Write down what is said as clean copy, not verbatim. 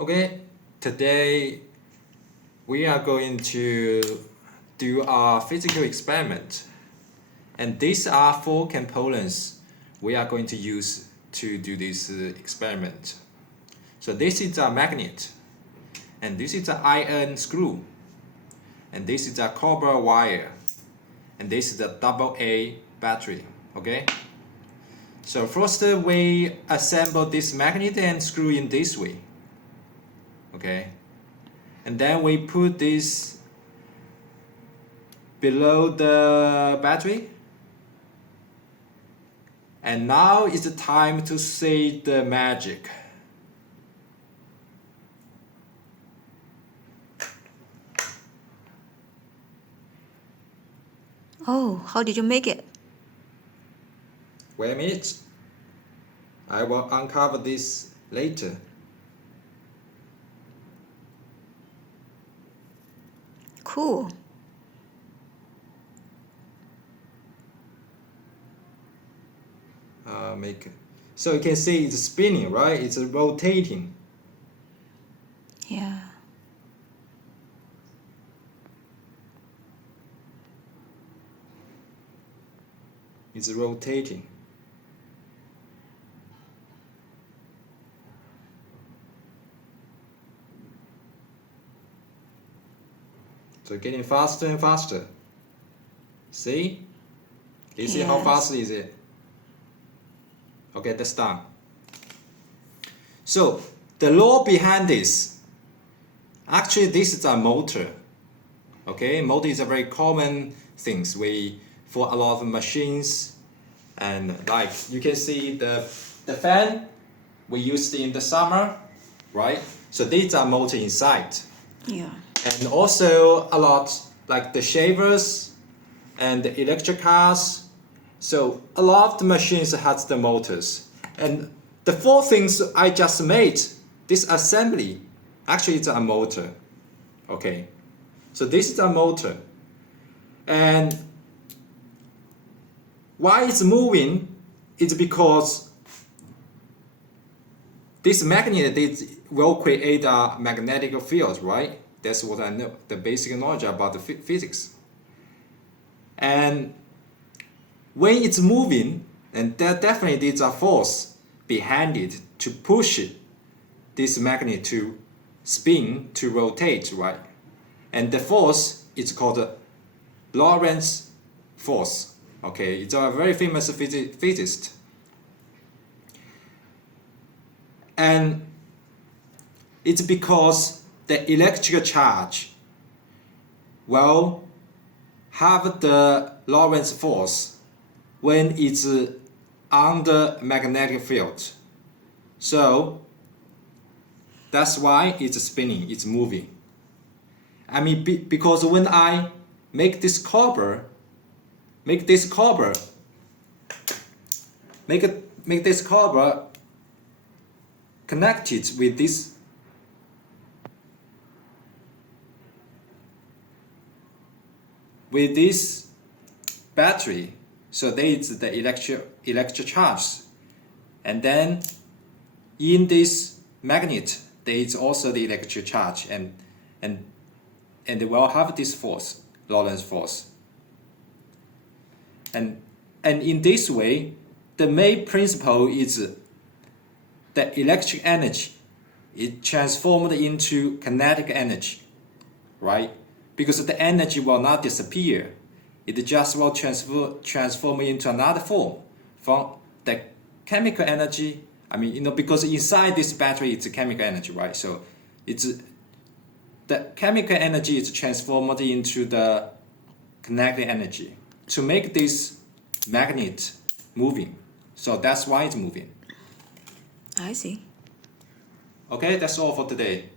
Okay, today we are going to do our physical experiment. And these are 4 components we are going to use to do this experiment. So this is a magnet, and this is an iron screw, and this is a copper wire, and this is a AA battery. Okay? So first we assemble this magnet and screw in this way. Okay? And then we put this below the battery. And now is the time to say the magic. Oh, how did you make it? Wait a minute. I will uncover this later. Cool. So you can see it's spinning, right? It's rotating. Yeah. It's rotating. So getting faster and faster. See? You see how Yes. fast is it? Okay, that's done. So the law behind this, actually this is a motor. Okay, motor is a very common things for a lot of machines, and like you can see the fan we used in the summer, right? So these are motor inside. Yeah. And also a lot like the shavers and the electric cars. So a lot of the machines has the motors. And the 4 things I just made, this assembly, actually it's a motor. Okay. So this is a motor. And why it's moving is because this magnet will create a magnetic field, right? That's what I know, the basic knowledge about the physics. And when it's moving, and there definitely is a force behind it to push this magnet to spin, to rotate, right? And the force is called Lorentz force. Okay, it's a very famous physicist. And it's because the electric charge will have the Lorentz force when it's under magnetic field. So that's why it's spinning, it's moving. I mean, because when I make this copper connected with this battery, so there is the electric charge, and then in this magnet there is also the electric charge, and they will have this force, Lorentz force, and in this way the main principle is the electric energy is transformed into kinetic energy, right? Because the energy will not disappear. It just will transform into another form from the chemical energy. I mean, because inside this battery it's a chemical energy, right? So it's the chemical energy is transformed into the kinetic energy to make this magnet moving. So that's why it's moving. I see. Okay, that's all for today.